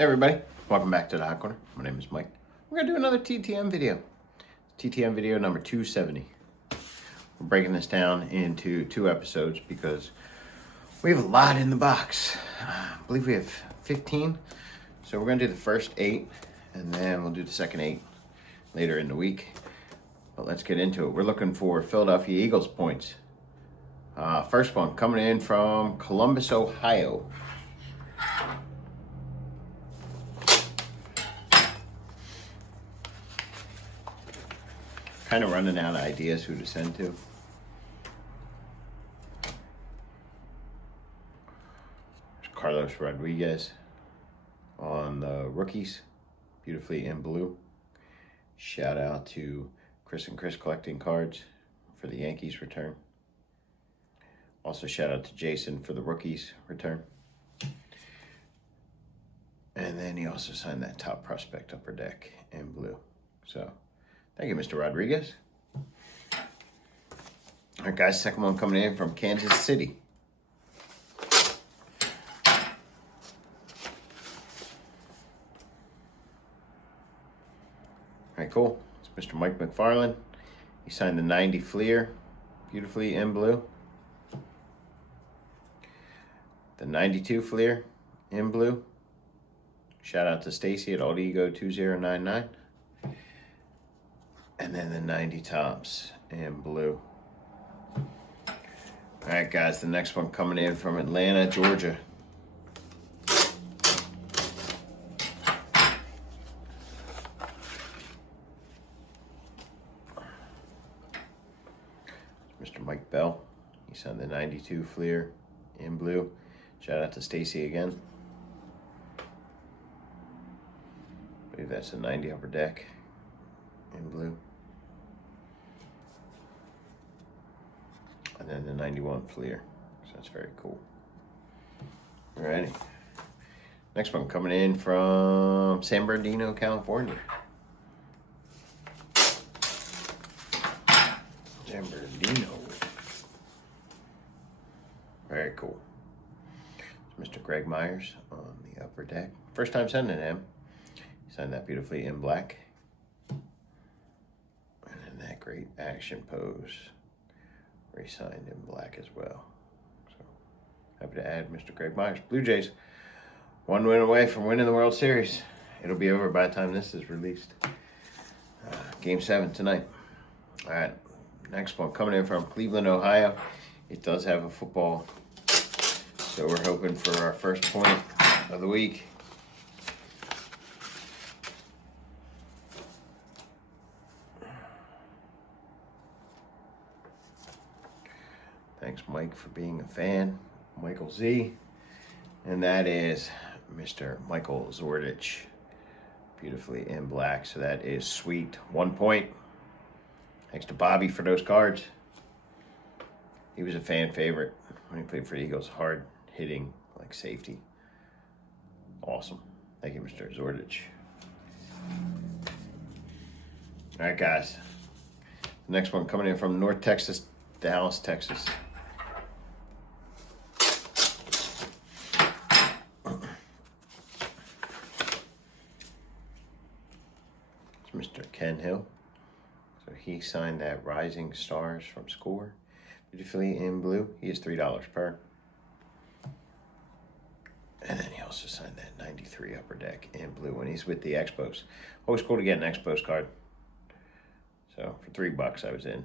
Hey everybody, welcome back to the Hot Corner. My name is Mike. We're going to do another TTM video. TTM video number 270. We're breaking this down into 2 episodes because we have a lot in the box. I believe we have 15. So we're going to do the first 8 and then we'll do the second 8 later in the week. But let's get into it. We're looking for Philadelphia Eagles points. First one coming in from Columbus, Ohio. Kind of running out of ideas who to send to. There's Carlos Rodriguez on the rookies, beautifully in blue. Shout out to Chris and Chris collecting cards for the Yankees return. Also shout out to Jason for the rookies return. And then he also signed that top prospect upper deck in blue. So thank you, Mr. Rodriguez. All right, guys, second one coming in from Kansas City. All right, cool. It's Mr. Mike McFarland. He signed the 90 Fleer, beautifully in blue. The 92 Fleer in blue. Shout out to Stacy at AltEgo2099. And then the 90 Tops in blue. All right, guys, the next one coming in from Atlanta, Georgia. Mr. Mike Bell. He signed the 92 Fleer in blue. Shout out to Stacy again. I believe that's a 90 upper deck in blue. And then the 91 Fleer. So that's very cool. Alrighty. Next one coming in from San Bernardino, California. San Bernardino. Very cool. It's Mr. Greg Myers on the upper deck. First time sending him. He signed that beautifully in black. And then that great action pose. Re-signed in black as well. So happy to add Mr. Greg Myers. Blue Jays, 1 win away from winning the World Series. It'll be over by the time this is released. Game 7 tonight. All right, next one coming in from Cleveland, Ohio. It does have a football, so we're hoping for our first point of the week. Thanks, Mike, for being a fan. Michael Z. And that is Mr. Michael Zordich. Beautifully in black. So that is sweet. 1 point. Thanks to Bobby for those cards. He was a fan favorite when he played for the Eagles. Hard hitting, like safety. Awesome. Thank you, Mr. Zordich. All right, guys. The next one coming in from North Texas, Dallas, Texas. Mr. Ken Hill. So he signed that Rising Stars from Score. Beautifully in blue. He is $3 per. And then he also signed that 93 upper deck in blue when he's with the Expos. Always cool to get an Expos card. So for $3 I was in.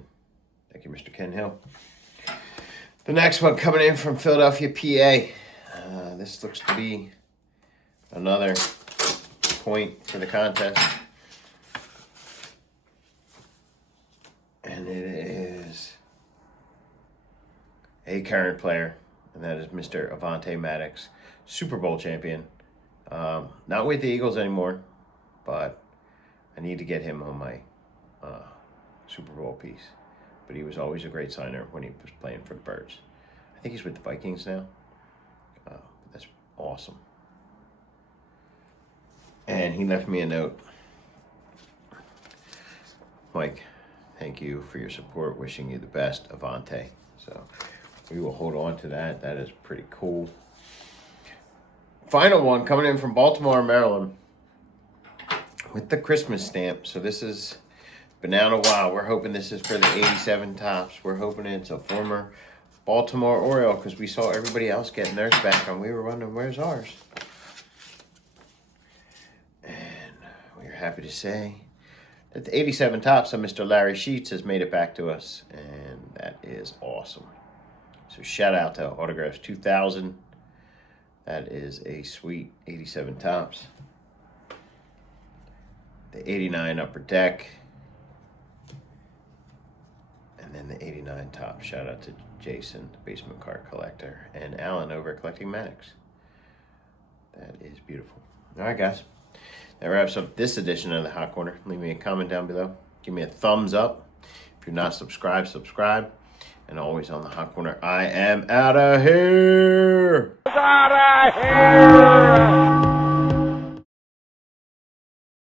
Thank you, Mr. Ken Hill. The next one coming in from Philadelphia, PA. This looks to be another point for the contest. And it is a current player, and that is Mr. Avante Maddox, Super Bowl champion. Not with the Eagles anymore, but I need to get him on my Super Bowl piece. But he was always a great signer when he was playing for the Birds. I think he's with the Vikings now. That's awesome. And he left me a note. Mike, thank you for your support. Wishing you the best, Avante. So we will hold on to that. That is pretty cool. final one coming in from Baltimore, Maryland, with the Christmas stamp. So this has been out a while. We're hoping this is for the 87 tops. We're hoping it's a former Baltimore Oriole, because we saw everybody else getting theirs back and we were wondering, where's ours? And we're happy to say that the 87 tops of Mr. Larry Sheets has made it back to us, and that is awesome. So shout out to Autographs 2000. That is a sweet 87 tops. The 89 Upper Deck. And then the 89 top. Shout out to Jason, the basement card collector, and Alan over at Collecting Maddox. That is beautiful. All right, guys. That wraps up this edition of the Hot Corner. Leave me a comment down below. Give me a thumbs up. If you're not subscribed, subscribe. And always on the Hot Corner, I am out of here. Out of here.